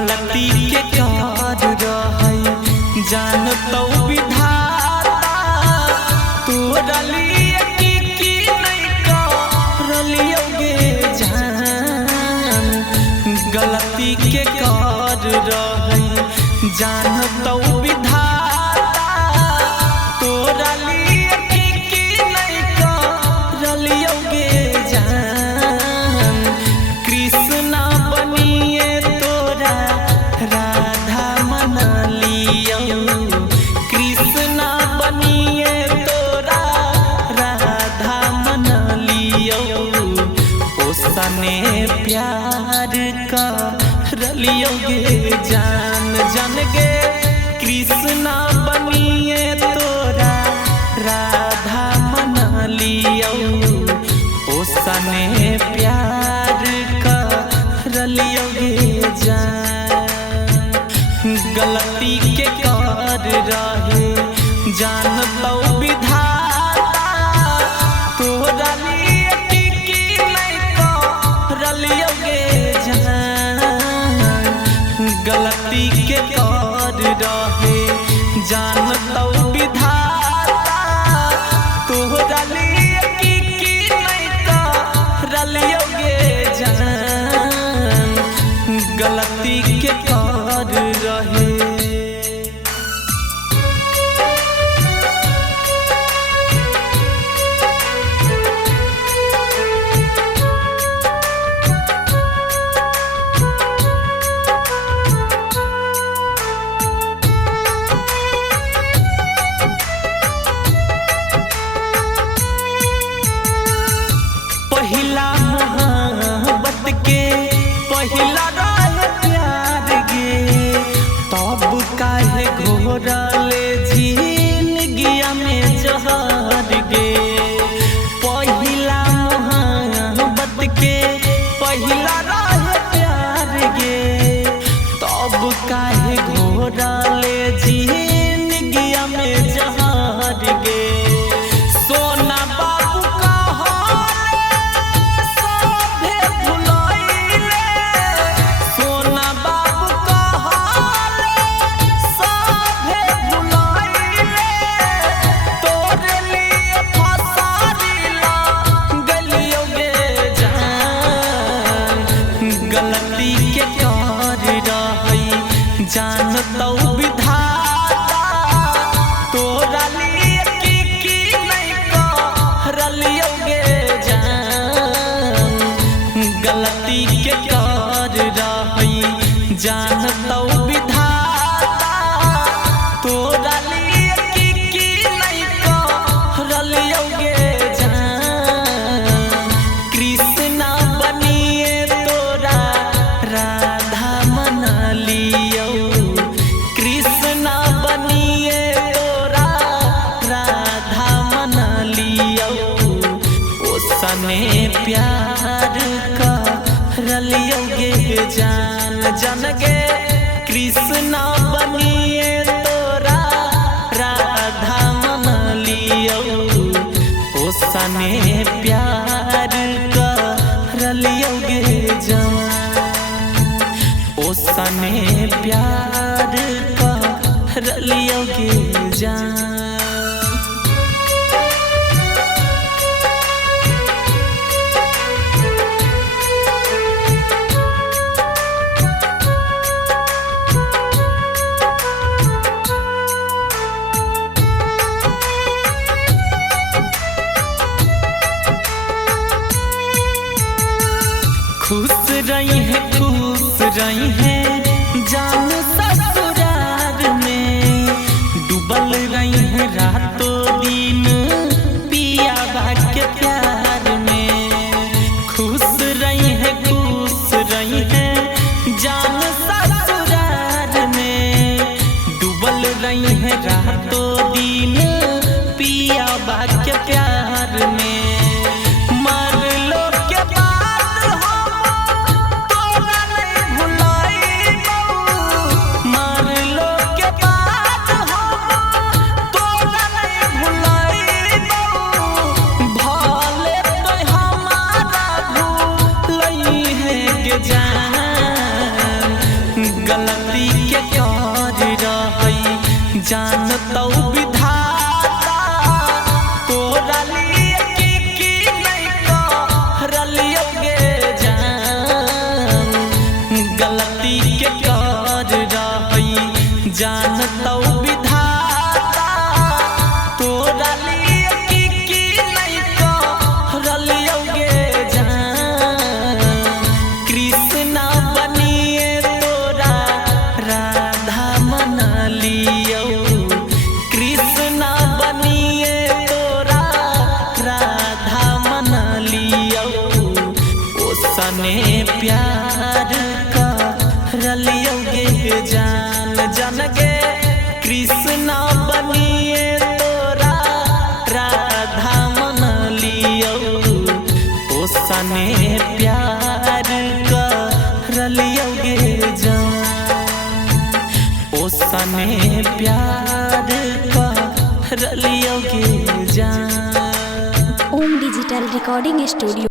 गलती के कार रही जान तो विधाता तोरा लिए की नहीं करलियोगे जान। गलती के कार रही जान तो विधाता तोरा लिए की नहीं करलियोगे जान। कृष्णा बनिए तोरा राधा मना लियो, कृष्णा बनिए तोरा राधा मना लियो। ओसने प्यार का रलियोगे जान जान गे। कृष्णा बनिए तोरा राधा मना लियो। ओसने प्यार का रलियोगे जान। गलती के कार रहे जान तो विधाता तोरा लिए की नहीं करलियोगे जान। गलती के कार रहे जान तो विधाता तोरा लिए की नहीं करलियोगे जान। गलती के कार रहे। पहिला मोहब्बत के पहिला रहे प्यार गे, तब काहे घोरले जिंदगिया में जहर गे। पहिला मोहब्बत के पहिला रहे प्यार गे, तब काहे घोरले जिंदगिया में जहर गे। सोना बाबू गलती के कार रही जान तो विधाता तोरा लिए की नहीं करलियोगे जान। गलती के कार रही जान तो विधाता तोरा लिए की नहीं करलियोगे जान। कृष्णा बनिए तोरा राधा मना लियो, कृष्णा बनिए तोरा राधा मना लियो। ओसने प्यार का रलियोगे जान जान गे। कृष्णा बनिए तोरा राधा मना लियो। ओसने प्यार का रलियोगे जान। ओसने प्यार का रलियोगे जान। खुश रही है जान ससुराल में, डूबल रही है रातों दिन पिया के प्यार में। खुश रही है जान ससुराल में, डूबल रही है रातों दिन पिया के प्यार में। सने प्यार का रलियोगे जान, ओ सने प्यार का रलियोगे जान। ओम डिजिटल रिकॉर्डिंग स्टूडियो।